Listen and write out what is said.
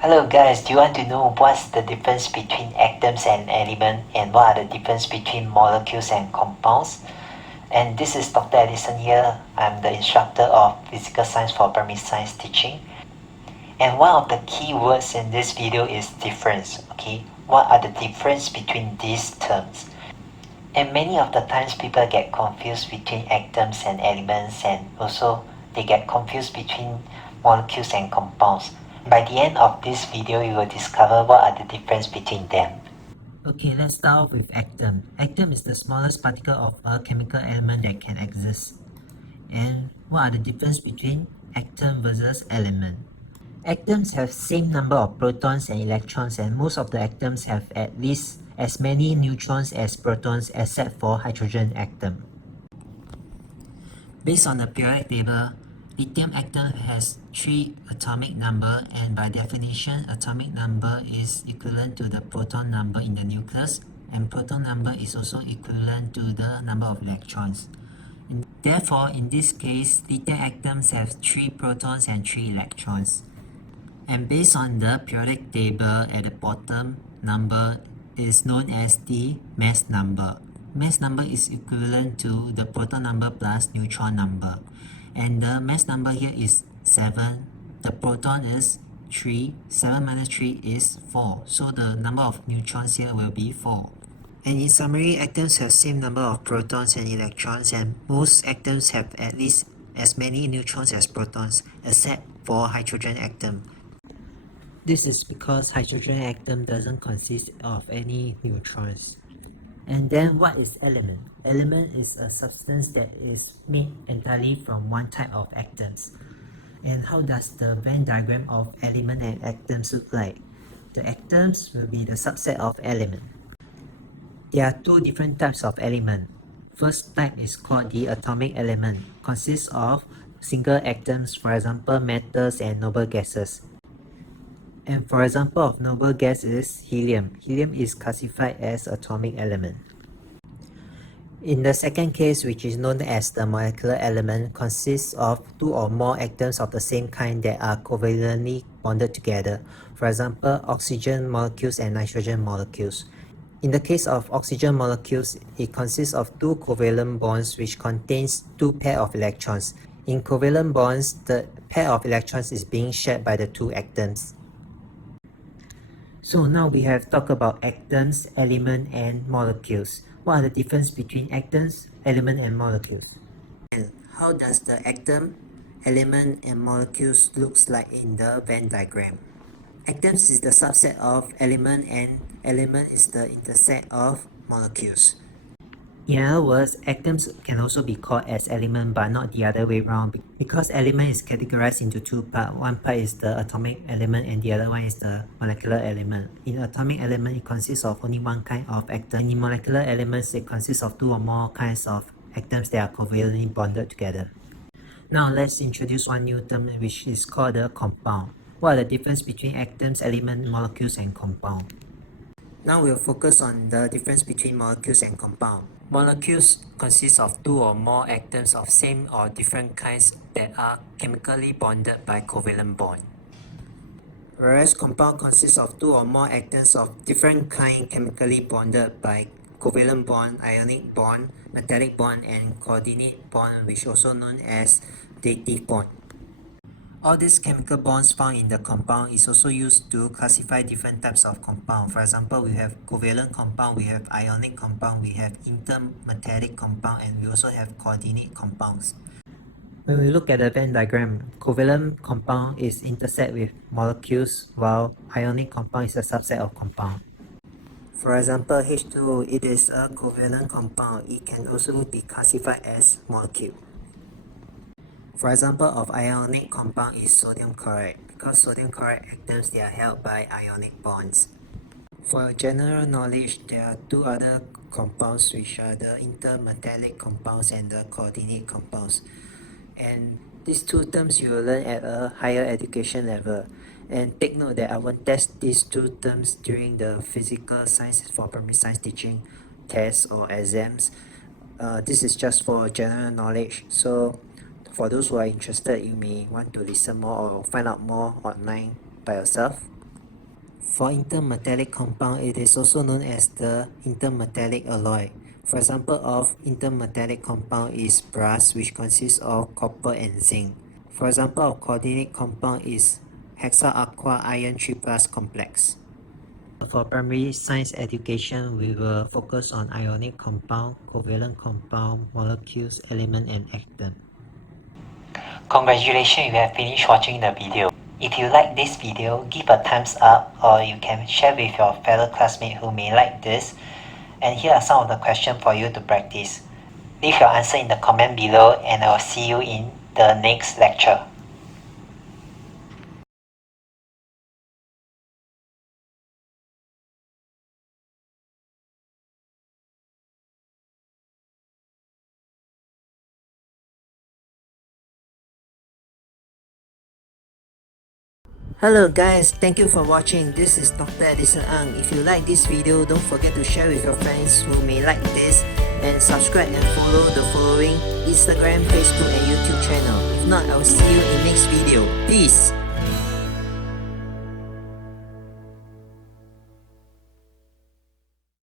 Hello guys, do you want to know what's the difference between atoms and elements and what are the difference between molecules and compounds? And this is Dr. Edison here. I'm the instructor of physical science for primary science teaching. And one of the key words in this video is difference. Okay, what are the difference between these terms? And many of the times people get confused between atoms and elements, and also they get confused between molecules and compounds. By the end of this video, you will discover what are the difference between them. Okay, let's start off with atom. Atom is the smallest particle of a chemical element that can exist. And what are the difference between atom versus element? Atoms have same number of protons and electrons, and most of the atoms have at least as many neutrons as protons except for hydrogen atom. Based on the periodic table, lithium atom has 3 atomic number, and by definition, atomic number is equivalent to the proton number in the nucleus, and proton number is also equivalent to the number of electrons. Therefore, in this case, lithium atoms have 3 protons and 3 electrons. And based on the periodic table at the bottom, number is known as the mass number. Mass number is equivalent to the proton number plus neutron number. And the mass number here is 7. The proton is 3. 7 minus 3 is 4. So the number of neutrons here will be 4. And in summary, atoms have same number of protons and electrons, and most atoms have at least as many neutrons as protons, except for hydrogen atom. This is because hydrogen atom doesn't consist of any neutrons. And then what is element? Element is a substance that is made entirely from one type of atoms. And how does the Venn diagram of element and atoms look like? The atoms will be the subset of element. There are 2 different types of element. First type is called the atomic element, consists of single atoms, for example metals and noble gases. And for example of noble gas is helium. Helium is classified as atomic element. In the second case, which is known as the molecular element, consists of 2 or more atoms of the same kind that are covalently bonded together. For example, oxygen molecules and nitrogen molecules. In the case of oxygen molecules, it consists of 2 covalent bonds which contains 2 pair of electrons. In covalent bonds, the pair of electrons is being shared by the 2 atoms. So now we have talked about atoms, element, and molecules. What are the difference between atoms, element, and molecules? And how does the atom, element, and molecules looks like in the Venn diagram? Atoms is the subset of element, and element is the interset of molecules. In other words, atoms can also be called as element, but not the other way around, because element is categorized into 2 parts. One part is the atomic element and the other one is the molecular element. In atomic element, it consists of only one kind of atom. And in molecular elements, it consists of 2 or more kinds of atoms that are covalently bonded together. Now let's introduce one new term which is called the compound. What are the difference between atoms, elements, molecules, and compound? Now we'll focus on the difference between molecules and compound. Molecules consist of 2 or more atoms of same or different kinds that are chemically bonded by covalent bond. Whereas compound consists of 2 or more atoms of different kind chemically bonded by covalent bond, ionic bond, metallic bond, and coordinate bond, which also known as dative bond. All these chemical bonds found in the compound is also used to classify different types of compound. For example, we have covalent compound, we have ionic compound, we have intermetallic compound, and we also have coordinate compounds. When we look at the Venn diagram, covalent compound is intersect with molecules, while ionic compound is a subset of compound. For example, H2O, it is a covalent compound. It can also be classified as molecule. For example of ionic compound is sodium chloride, because sodium chloride atoms they are held by ionic bonds. For general knowledge, there are 2 other compounds which are the intermetallic compounds and the coordinate compounds. And these 2 terms you will learn at a higher education level. And take note that I won't test these 2 terms during the physical science for primary science teaching tests or exams. This is just for general knowledge. So for those who are interested, you may want to listen more or find out more online by yourself. For intermetallic compound, it is also known as the intermetallic alloy. For example of intermetallic compound is brass, which consists of copper and zinc. For example of coordinate compound is hexa-aqua iron 3+ complex. For primary science education, we will focus on ionic compound, covalent compound, molecules, element, and atom. Congratulations, you have finished watching the video. If you like this video, give a thumbs up, or you can share with your fellow classmates who may like this. And here are some of the questions for you to practice. Leave your answer in the comment below, and I will see you in the next lecture. Hello guys, thank you for watching. This is Dr. Edison Ang. If you like this video, don't forget to share with your friends who may like this, and subscribe and follow the following Instagram, Facebook and YouTube channel. If not, I will see you in next video. Peace!